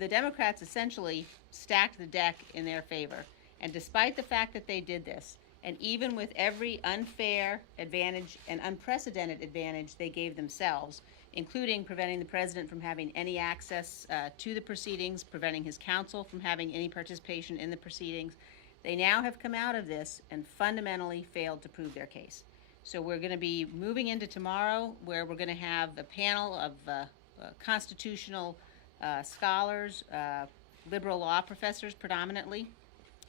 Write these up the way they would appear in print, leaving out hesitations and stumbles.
the Democrats essentially stacked the deck in their favor. And despite the fact that they did this, and even with every unfair advantage and unprecedented advantage they gave themselves, including preventing the president from having any access to the proceedings, preventing his counsel from having any participation in the proceedings, they now have come out of this and fundamentally failed to prove their case. So we're going to be moving into tomorrow, where we're going to have a panel of constitutional scholars, liberal law professors predominantly,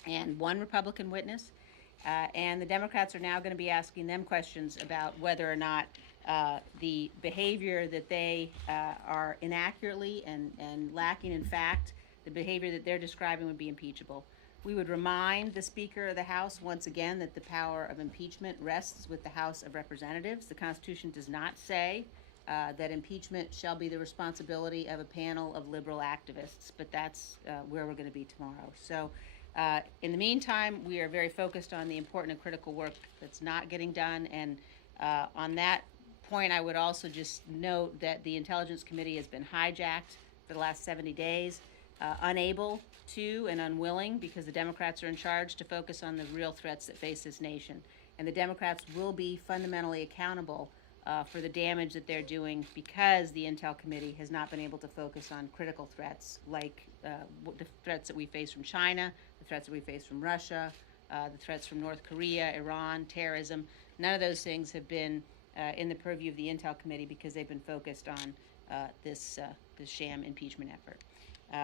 and one Republican witness. And the Democrats are now going to be asking them questions about whether or not the behavior that they are inaccurately and lacking in fact, the behavior that they're describing would be impeachable. We would remind the Speaker of the House once again that the power of impeachment rests with the House of Representatives. The Constitution does not say that impeachment shall be the responsibility of a panel of liberal activists, but that's where we're going to be tomorrow. So in the meantime, we are very focused on the important and critical work that's not getting done, and on that point, I would also just note that the Intelligence Committee has been hijacked for the last 70 days, unable to and unwilling, because the Democrats are in charge, to focus on the real threats that face this nation. And the Democrats will be fundamentally accountable for the damage that they're doing, because the Intel Committee has not been able to focus on critical threats like the threats that we face from China, the threats that we face from Russia, the threats from North Korea, Iran, terrorism. None of those things have been in the purview of the Intel Committee, because they've been focused on this sham impeachment effort.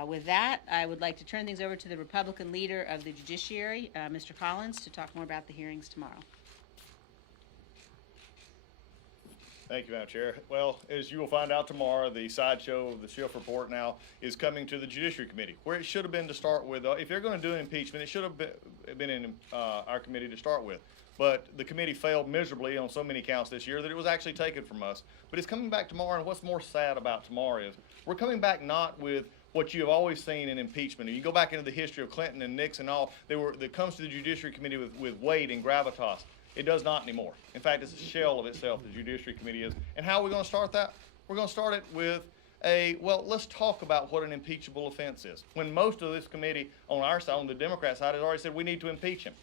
With that, I would like to turn things over to the Republican leader of the Judiciary, Mr. Collins, to talk more about the hearings tomorrow. Thank you, Madam Chair. Well, as you will find out tomorrow, the sideshow of the Schiff report now is coming to the Judiciary Committee, where it should have been to start with. If you're going to do an impeachment, it should have been in our committee to start with. But the committee failed miserably on so many counts this year that it was actually taken from us. But it's coming back tomorrow, and what's more sad about tomorrow is we're coming back not with what you have always seen in impeachment. And you go back into the history of Clinton and Nixon and all, that comes to the Judiciary Committee with weight and gravitas. It does not anymore. In fact, it's a shell of itself, the Judiciary Committee is. And how are we going to start that? We're going to start it with well, let's talk about what an impeachable offense is. When most of this committee on our side, on the Democrat side, has already said we need to impeach him.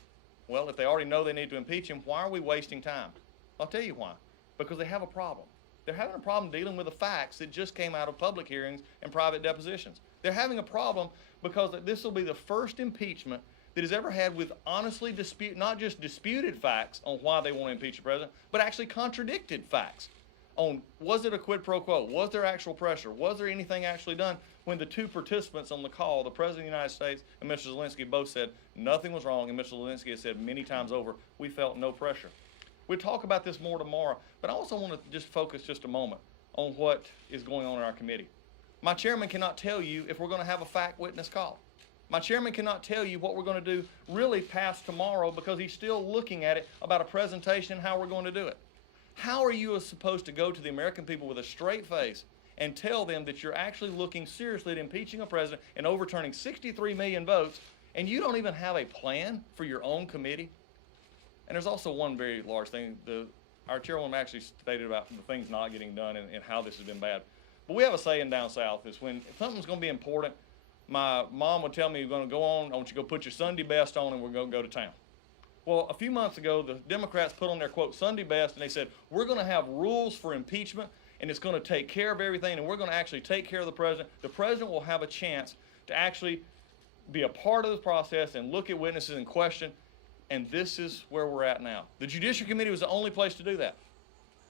Well, if they already know they need to impeach him, why are we wasting time? I'll tell you why. Because they have a problem. They're having a problem dealing with the facts that just came out of public hearings and private depositions. They're having a problem because this will be the first impeachment that has ever had with honestly not just disputed facts on why they want to impeach the president, but actually contradicted facts on, was it a quid pro quo? Was there actual pressure? Was there anything actually done? When the two participants on the call, the President of the United States and Mr. Zelensky, both said nothing was wrong, and Mr. Zelensky has said many times over, we felt no pressure. We'll talk about this more tomorrow, but I also want to just focus just a moment on what is going on in our committee. My chairman cannot tell you if we're going to have a fact witness call. My chairman cannot tell you what we're going to do really past tomorrow, because he's still looking at it about a presentation and how we're going to do it. How are you supposed to go to the American people with a straight face and tell them that you're actually looking seriously at impeaching a president and overturning 63 million votes, and you don't even have a plan for your own committee? And there's also one very large thing. Our chairwoman actually stated about the things not getting done and how this has been bad. But we have a saying down south, is when something's going to be important, my mom would tell me, you're going to go on, I want you to go put your Sunday best on and we're going to go to town. Well, a few months ago, the Democrats put on their, quote, Sunday best, and they said, we're going to have rules for impeachment, and it's going to take care of everything, and we're going to actually take care of the president. The president will have a chance to actually be a part of this process and look at witnesses and question, and this is where we're at now. The Judiciary Committee was the only place to do that.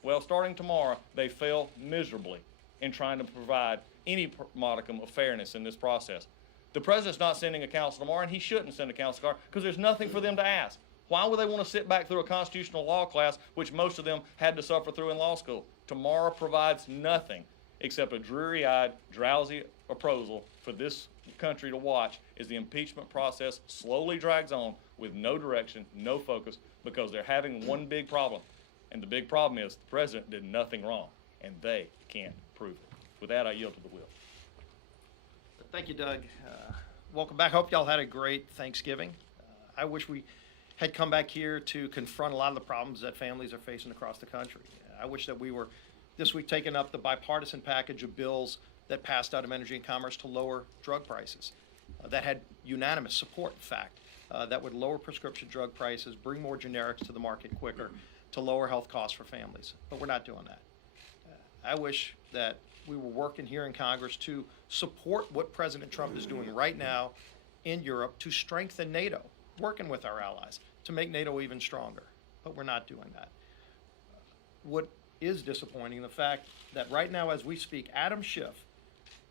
Well, starting tomorrow, they fail miserably in trying to provide any modicum of fairness in this process. The president's not sending a counsel tomorrow, and he shouldn't send a counsel tomorrow, because there's nothing for them to ask. Why would they want to sit back through a constitutional law class, which most of them had to suffer through in law school? Tomorrow provides nothing except a dreary-eyed, drowsy proposal for this country to watch as the impeachment process slowly drags on with no direction, no focus, because they're having one big problem. And the big problem is the president did nothing wrong, and they can't prove it. With that, I yield to the wheel. Thank you, Doug. Welcome back. Hope y'all had a great Thanksgiving. I wish we had come back here to confront a lot of the problems that families are facing across the country. I wish that we were this week taking up the bipartisan package of bills that passed out of Energy and Commerce to lower drug prices. That had unanimous support, in fact, that would lower prescription drug prices, bring more generics to the market quicker, to lower health costs for families. But we're not doing that. I wish that we were working here in Congress to support what President Trump is doing right now in Europe to strengthen NATO, working with our allies to make NATO even stronger. But we're not doing that. What is disappointing, the fact that right now as we speak, Adam Schiff,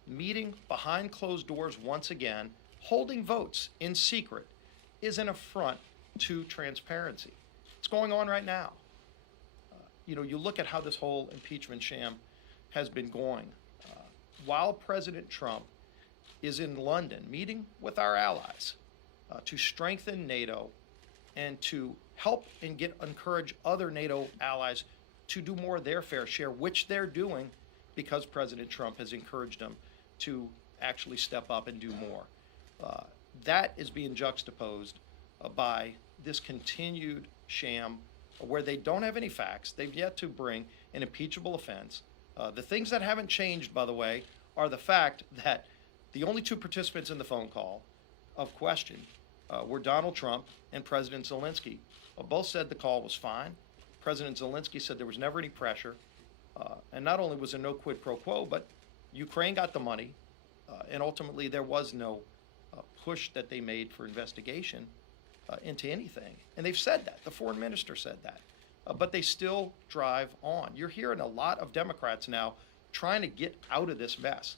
meeting behind closed doors once again, holding votes in secret, is an affront to transparency. It's going on right now. You look at how this whole impeachment sham has been going. While President Trump is in London meeting with our allies to strengthen NATO and to help and encourage other NATO allies to do more of their fair share, which they're doing because President Trump has encouraged them to actually step up and do more. That is being juxtaposed by this continued sham where they don't have any facts. They've yet to bring an impeachable offense. The things that haven't changed, by the way, are the fact that the only two participants in the phone call of question were Donald Trump and President Zelensky. Both said the call was fine. President Zelensky said there was never any pressure. And not only was there no quid pro quo, but Ukraine got the money. And ultimately, there was no push that they made for investigation into anything. And they've said that. The foreign minister said that. But they still drive on. You're hearing a lot of Democrats now trying to get out of this mess.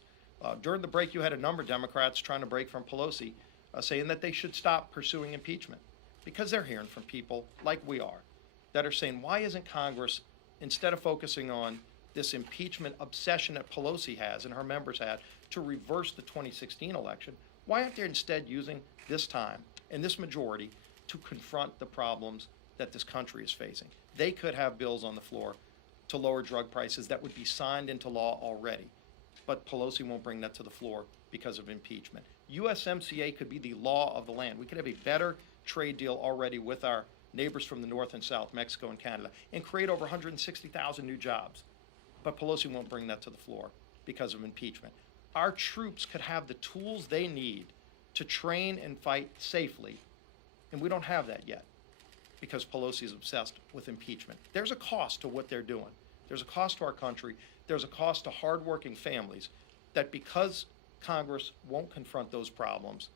During the break, you had a number of Democrats trying to break from Pelosi, saying that they should stop pursuing impeachment because they're hearing from people like we are that are saying, why isn't Congress, instead of focusing on this impeachment obsession that Pelosi has and her members had to reverse the 2016 election, why aren't they instead using this time and this majority to confront the problems that this country is facing? They could have bills on the floor to lower drug prices that would be signed into law already, but Pelosi won't bring that to the floor because of impeachment. USMCA could be the law of the land. We could have a better trade deal already with our neighbors from the north and south, Mexico and Canada, and create over 160,000 new jobs. But Pelosi won't bring that to the floor because of impeachment. Our troops could have the tools they need to train and fight safely, and we don't have that yet because Pelosi is obsessed with impeachment. There's a cost to what they're doing. There's a cost to our country. There's a cost to hardworking families that because Congress won't confront those problems,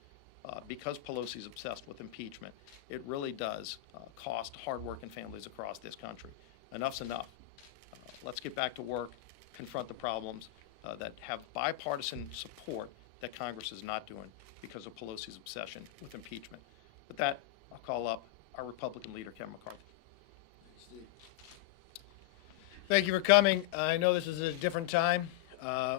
because Pelosi's obsessed with impeachment, it really does cost hardworking families across this country. Enough's enough. Let's get back to work, confront the problems that have bipartisan support that Congress is not doing because of Pelosi's obsession with impeachment. With that, I'll call up our Republican leader, Kevin McCarthy. Thank you for coming. I know this is a different time.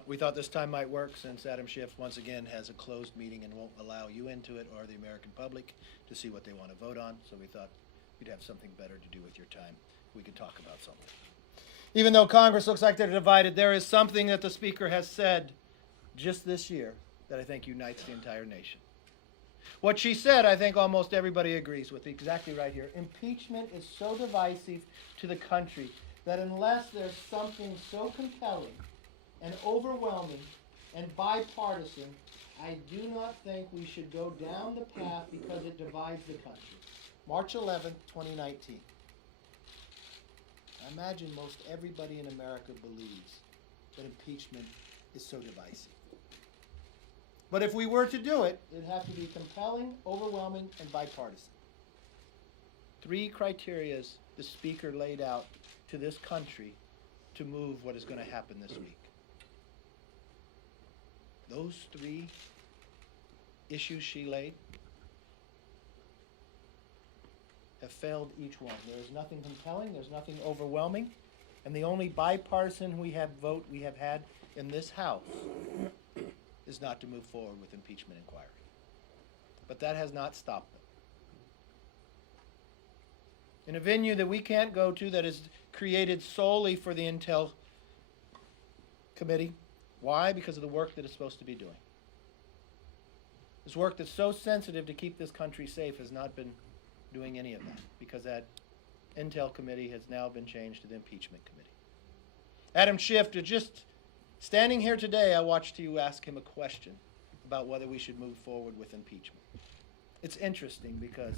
We thought this time might work since Adam Schiff once again has a closed meeting and won't allow you into it or the American public to see what they want to vote on. So we thought we'd have something better to do with your time. We could talk about something. Even though Congress looks like they're divided, there is something that the Speaker has said just this year that I think unites the entire nation. What she said, I think almost everybody agrees with, exactly right here. Impeachment is so divisive to the country that unless there's something so compelling and overwhelming and bipartisan, I do not think we should go down the path because it divides the country. March 11th, 2019. I imagine most everybody in America believes that impeachment is so divisive. But if we were to do it, it'd have to be compelling, overwhelming, and bipartisan. 3 criterias the Speaker laid out to this country to move what is going to happen this week. Those 3 issues she laid have failed each one. There is nothing compelling, there's nothing overwhelming, and the only bipartisan we have had in this House is not to move forward with impeachment inquiry. But that has not stopped them. In a venue that we can't go to that is created solely for the Intel Committee. Why? Because of the work that it's supposed to be doing. This work that's so sensitive to keep this country safe has not been doing any of that because that Intel Committee has now been changed to the Impeachment Committee. Adam Schiff, to just Standing here today, I watched you ask him a question about whether we should move forward with impeachment. It's interesting because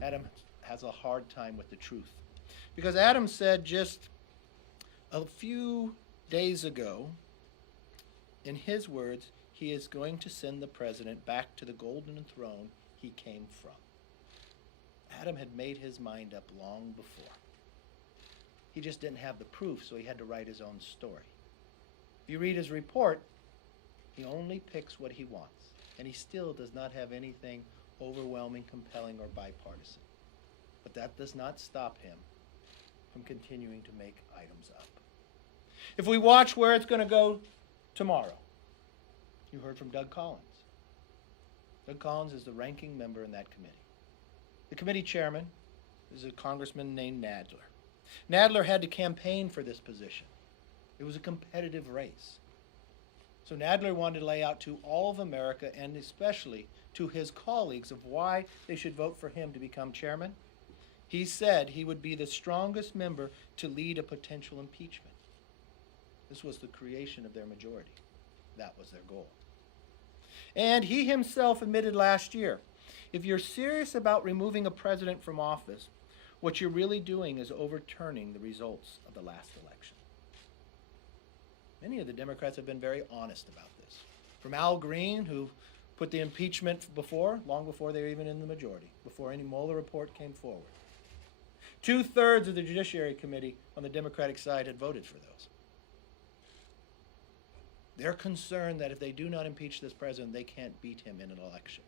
Adam has a hard time with the truth. Because Adam said just a few days ago, in his words, he is going to send the president back to the golden throne he came from. Adam had made his mind up long before. He just didn't have the proof, so he had to write his own story. If you read his report, he only picks what he wants, and he still does not have anything overwhelming, compelling, or bipartisan. But that does not stop him from continuing to make items up. If we watch where it's going to go tomorrow, you heard from Doug Collins. Doug Collins is the ranking member in that committee. The committee chairman is a congressman named Nadler. Nadler had to campaign for this position. It was a competitive race. So Nadler wanted to lay out to all of America, and especially to his colleagues, of why they should vote for him to become chairman. He said he would be the strongest member to lead a potential impeachment. This was the creation of their majority. That was their goal. And he himself admitted last year, if you're serious about removing a president from office, what you're really doing is overturning the results of the last election. Many of the Democrats have been very honest about this. From Al Green, who put the impeachment long before they were even in the majority, before any Mueller report came forward. 2/3 of the Judiciary Committee on the Democratic side had voted for those. They're concerned that if they do not impeach this president, they can't beat him in an election.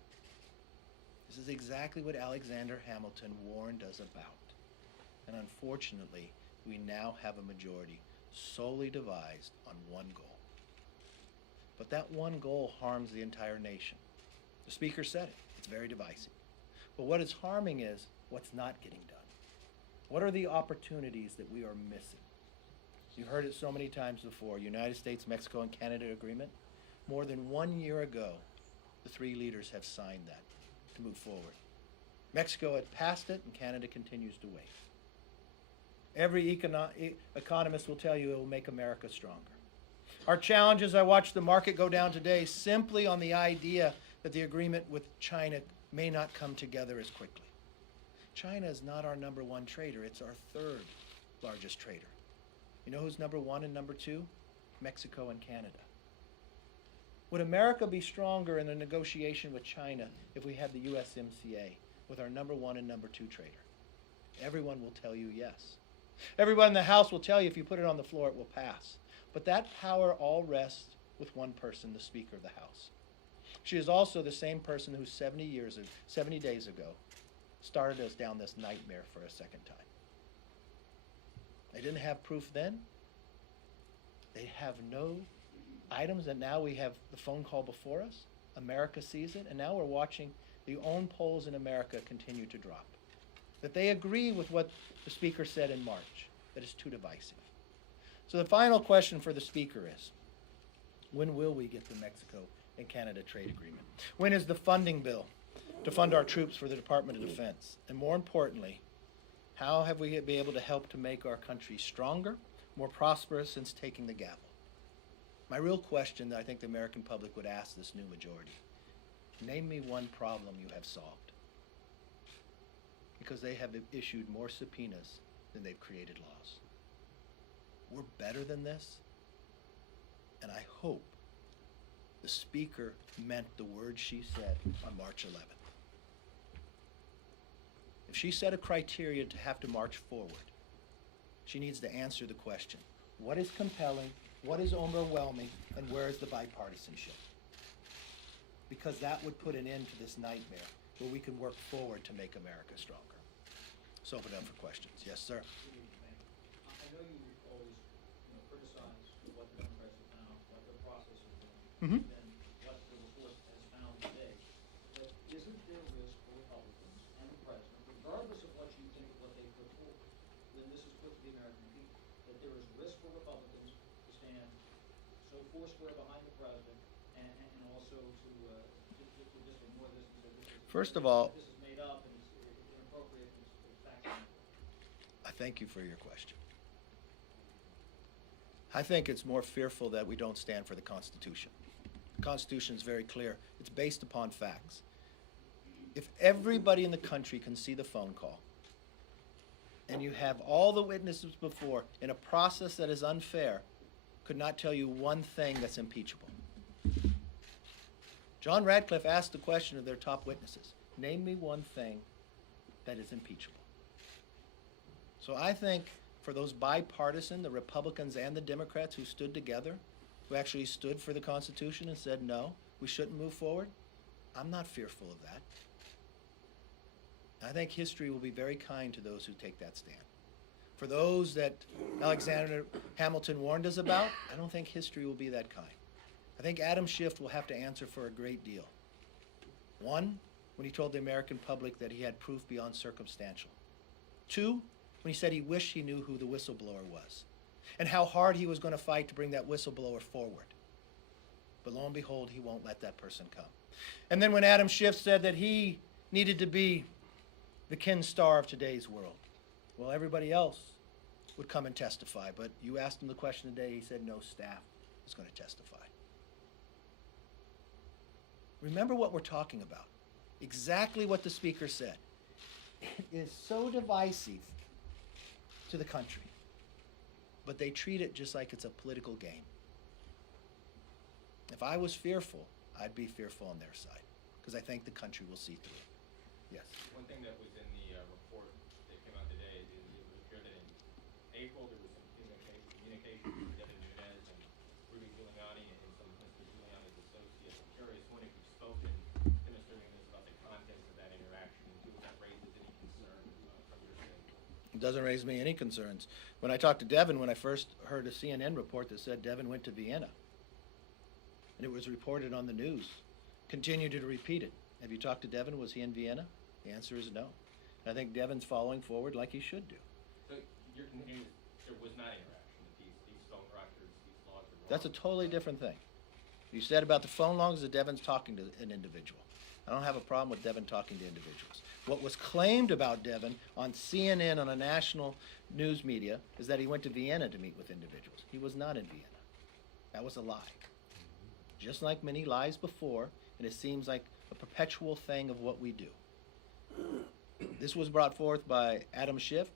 This is exactly what Alexander Hamilton warned us about. And unfortunately, we now have a majority solely devised on one goal. But that one goal harms the entire nation. The Speaker said it. It's very divisive. But what it's harming is what's not getting done. What are the opportunities that we are missing? You've heard it so many times before. United States, Mexico, and Canada agreement. More than 1 year ago, the three leaders have signed that to move forward. Mexico had passed it, and Canada continues to wait. Every economist will tell you it will make America stronger. Our challenge as I watch the market go down today simply on the idea that the agreement with China may not come together as quickly. China is not our number one trader. It's our third largest trader. You know who's number one and number two? Mexico and Canada. Would America be stronger in a negotiation with China if we had the USMCA with our number one and number two trader? Everyone will tell you yes. Everyone in the House will tell you if you put it on the floor, it will pass. But that power all rests with one person, the Speaker of the House. She is also the same person who 70 days ago started us down this nightmare for a second time. They didn't have proof then. They have no items, and now we have the phone call before us. America sees it, and now we're watching the own polls in America continue to drop. That they agree with what the Speaker said in March, that it's too divisive. So the final question for the Speaker is, when will we get the Mexico and Canada trade agreement? When is the funding bill to fund our troops for the Department of Defense? And more importantly, how have we been able to help to make our country stronger, more prosperous since taking the gavel? My real question that I think the American public would ask this new majority, name me one problem you have solved. Because they have issued more subpoenas than they've created laws. We're better than this, and I hope the Speaker meant the words she said on March 11th. If she set a criteria to have to march forward, she needs to answer the question, what is compelling, what is overwhelming, and where is the bipartisanship? Because that would put an end to this nightmare where we can work forward to make America stronger. So open it up for questions. Yes, sir. I know you always, criticize what the Democrats have found, what the process has been, and what the report has found today. But isn't there risk for Republicans and the president, regardless of what you think of what they put forward, when this is put to the American people, that there is risk for Republicans to stand so foursquare behind the president and also to just ignore this and say this is First of all, this is made up and it's inappropriate and it's factual? I thank you for your question. I think it's more fearful that we don't stand for the Constitution. The Constitution is very clear. It's based upon facts. If everybody in the country can see the phone call, and you have all the witnesses before in a process that is unfair, could not tell you one thing that's impeachable. John Radcliffe asked the question of their top witnesses, name me one thing that is impeachable. So I think for those bipartisan, the Republicans and the Democrats who stood together, who actually stood for the Constitution and said, no, we shouldn't move forward, I'm not fearful of that. I think history will be very kind to those who take that stand. For those that Alexander Hamilton warned us about, I don't think history will be that kind. I think Adam Schiff will have to answer for a great deal. One, when he told the American public that he had proof beyond circumstantial. Two, when he said he wished he knew who the whistleblower was and how hard he was going to fight to bring that whistleblower forward. But lo and behold, he won't let that person come. And then when Adam Schiff said that he needed to be the Ken Starr of today's world, well, everybody else would come and testify. But you asked him the question today, he said no staff is going to testify. Remember what we're talking about. Exactly what the speaker said. It is so divisive to the country, but they treat it just like it's a political game. If I was fearful, I'd be fearful on their side, because I think the country will see through it. Yes. One thing that was in the report that came out today is it would appear that in April there was some communication between Devin Nunes and Rudy Giuliani and some of Mr. Giuliani's associates. I'm curious, when have you spoken to Mr. Nunes about the contents of that interaction, and if that raises any concern from your standpoint? It doesn't raise me any concerns. When I talked to Devin, when I first heard a CNN report that said Devin went to Vienna, and it was reported on the news, continued to repeat it. Have you talked to Devin? Was he in Vienna? The answer is no. And I think Devin's following forward like he should do. So you're continuing, there was not interaction, that these phone records, these logs were wrong? That's a totally different thing. You said about the phone logs that Devin's talking to an individual. I don't have a problem with Devin talking to individuals. What was claimed about Devin on CNN, on a national news media, is that he went to Vienna to meet with individuals. He was not in Vienna. That was a lie. Just like many lies before, and it seems like a perpetual thing of what we do. This was brought forth by Adam Schiff,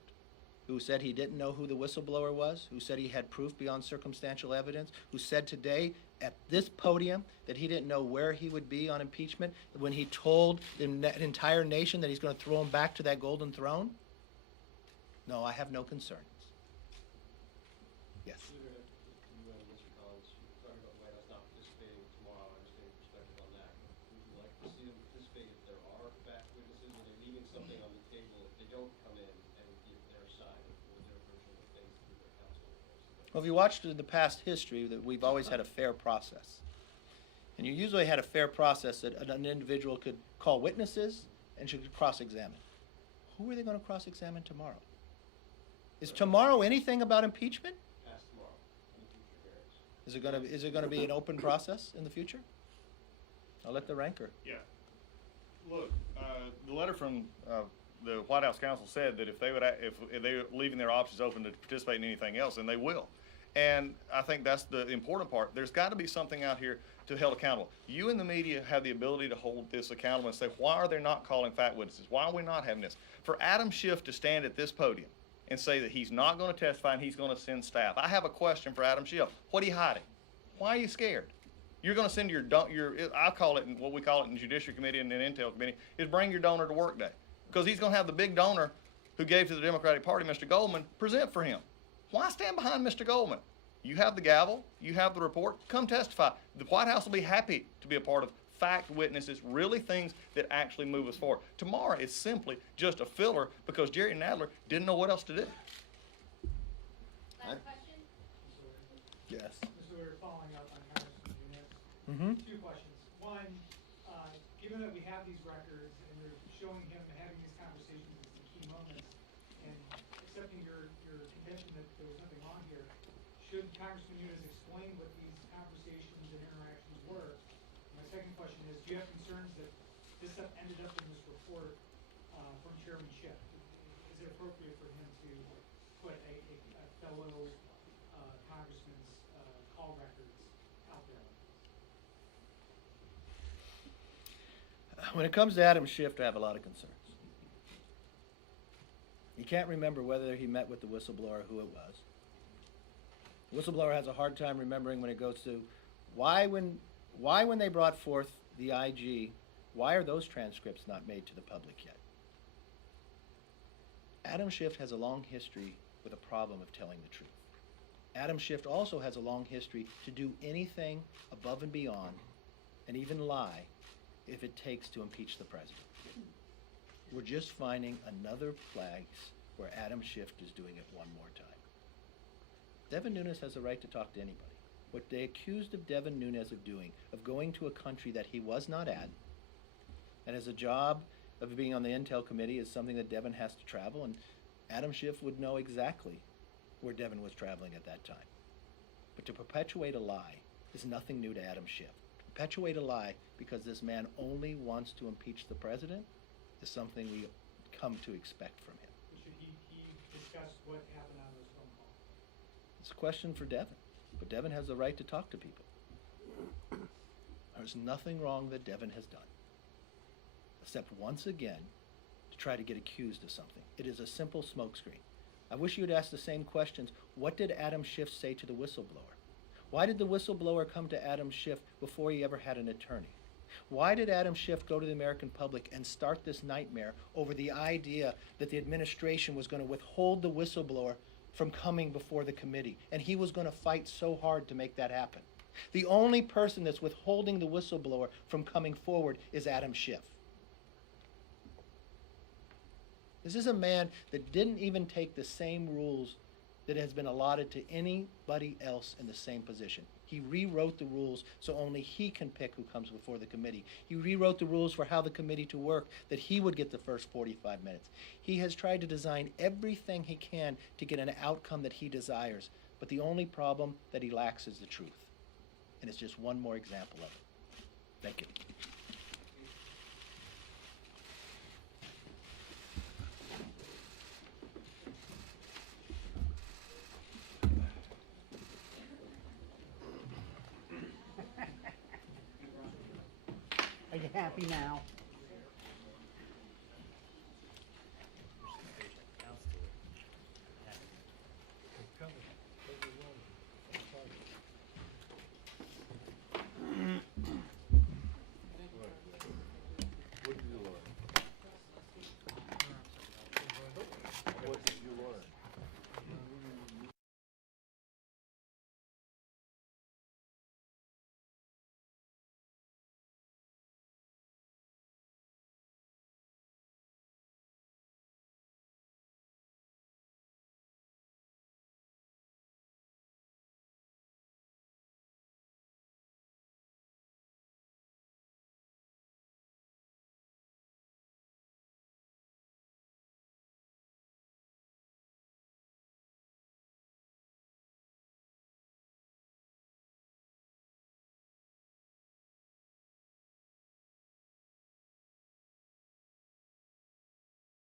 who said he didn't know who the whistleblower was, who said he had proof beyond circumstantial evidence, who said today at this podium that he didn't know where he would be on impeachment when he told the entire nation that he's going to throw him back to that golden throne. No, I have no concerns. Yes. Mr. Collins, you were talking about the White House not participating tomorrow. I understand your perspective on that. Would you like to see them participate if there are fact witnesses, or they're leaving something on the table if they don't come in and give their side or their version of things through their counsel? Well, if you watched in the past history, that we've always had a fair process. And you usually had a fair process that an individual could call witnesses and should cross-examine. Who are they going to cross-examine tomorrow? Is tomorrow anything about impeachment? Ask tomorrow in the future hearings. Is it going to be an open process in the future? I'll let the ranker. Yeah. Look, the letter from the White House counsel said that if they would, if they're leaving their options open to participate in anything else, then they will. And I think that's the important part. There's got to be something out here to be held accountable. You in the media have the ability to hold this accountable and say, why are they not calling fact witnesses? Why are we not having this? For Adam Schiff to stand at this podium and say that he's not going to testify and he's going to send staff. I have a question for Adam Schiff. What are you hiding? Why are you scared? You're going to send your I call it, what we call it in Judiciary Committee and in Intel Committee, is bring your donor to work day. Because he's going to have the big donor who gave to the Democratic Party, Mr. Goldman, present for him. Why stand behind Mr. Goldman? You have the gavel, you have the report, come testify. The White House will be happy to be a part of fact witnesses, really things that actually move us forward. Tomorrow is simply just a filler because Jerry Nadler didn't know what else to do. Last question? Yes. Mr. Weir, following up on Congressman Nunes. Mm-hmm. Two questions. One, given that we have these records and they're showing him having these conversations at some key moments, and accepting your contention that there was nothing wrong here, should Congressman Nunes explain what these conversations and interactions were? My second question is, do you have concerns that this stuff ended up in this report from Chairman Schiff? Is it appropriate for him to put a fellow congressman's, call records out there. When it comes to Adam Schiff, I have a lot of concerns. He can't remember whether he met with the whistleblower, who it was. The whistleblower has a hard time remembering when it goes to why when they brought forth the IG, why are those transcripts not made to the public yet? Adam Schiff has a long history with a problem of telling the truth. Adam Schiff also has a long history to do anything above and beyond, and even lie, if it takes to impeach the president. We're just finding another place where Adam Schiff is doing it one more time. Devin Nunes has a right to talk to anybody. What they accused of Devin Nunes of doing, of going to a country that he was not at, and as a job of being on the Intel committee, is something that Devin has to travel, and Adam Schiff would know exactly where Devin was traveling at that time. But to perpetuate a lie is nothing new to Adam Schiff. To perpetuate a lie because this man only wants to impeach the president is something we come to expect from him. Should he discuss what happened on those phone calls? It's a question for Devin, but Devin has the right to talk to people. There's nothing wrong that Devin has done, except once again to try to get accused of something. It is a simple smokescreen. I wish you would ask the same questions. What did Adam Schiff say to the whistleblower? Why did the whistleblower come to Adam Schiff before he ever had an attorney? Why did Adam Schiff go to the American public and start this nightmare over the idea that the administration was going to withhold the whistleblower from coming before the committee, and he was going to fight so hard to make that happen? The only person that's withholding the whistleblower from coming forward is Adam Schiff. This is a man that didn't even take the same rules that has been allotted to anybody else in the same position. He rewrote the rules so only he can pick who comes before the committee. He rewrote the rules for how the committee to work, that he would get the first 45 minutes. He has tried to design everything he can to get an outcome that he desires, but the only problem that he lacks is the truth. And it's just one more example of it. Thank you. Are you happy now?